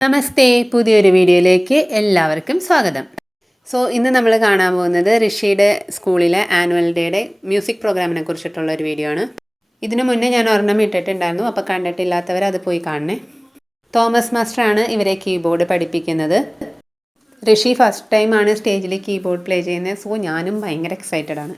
നമസ്തേ, പുതിയൊരു വീഡിയോയിലേക്ക് എല്ലാവർക്കും സ്വാഗതം. ഇന്ന് നമ്മൾ കാണാൻ പോകുന്നത് ഋഷിയുടെ സ്കൂളിലെ ആനുവൽ ഡേയുടെ മ്യൂസിക് പ്രോഗ്രാമിനെ കുറിച്ചിട്ടുള്ള ഒരു വീഡിയോ ആണ്. ഇതിനു മുന്നേ ഞാൻ ഒരെണ്ണം ഇട്ടിട്ടുണ്ടായിരുന്നു, അപ്പോൾ കണ്ടിട്ടില്ലാത്തവർ അത് പോയി കാണണേ. തോമസ് മാസ്റ്ററാണ് ഇവരെ കീബോർഡ് പഠിപ്പിക്കുന്നത്. ഋഷി ഫസ്റ്റ് ടൈമാണ് സ്റ്റേജിൽ കീബോർഡ് പ്ലേ ചെയ്യുന്നത്. ഞാനും ഭയങ്കര എക്സൈറ്റഡ് ആണ്.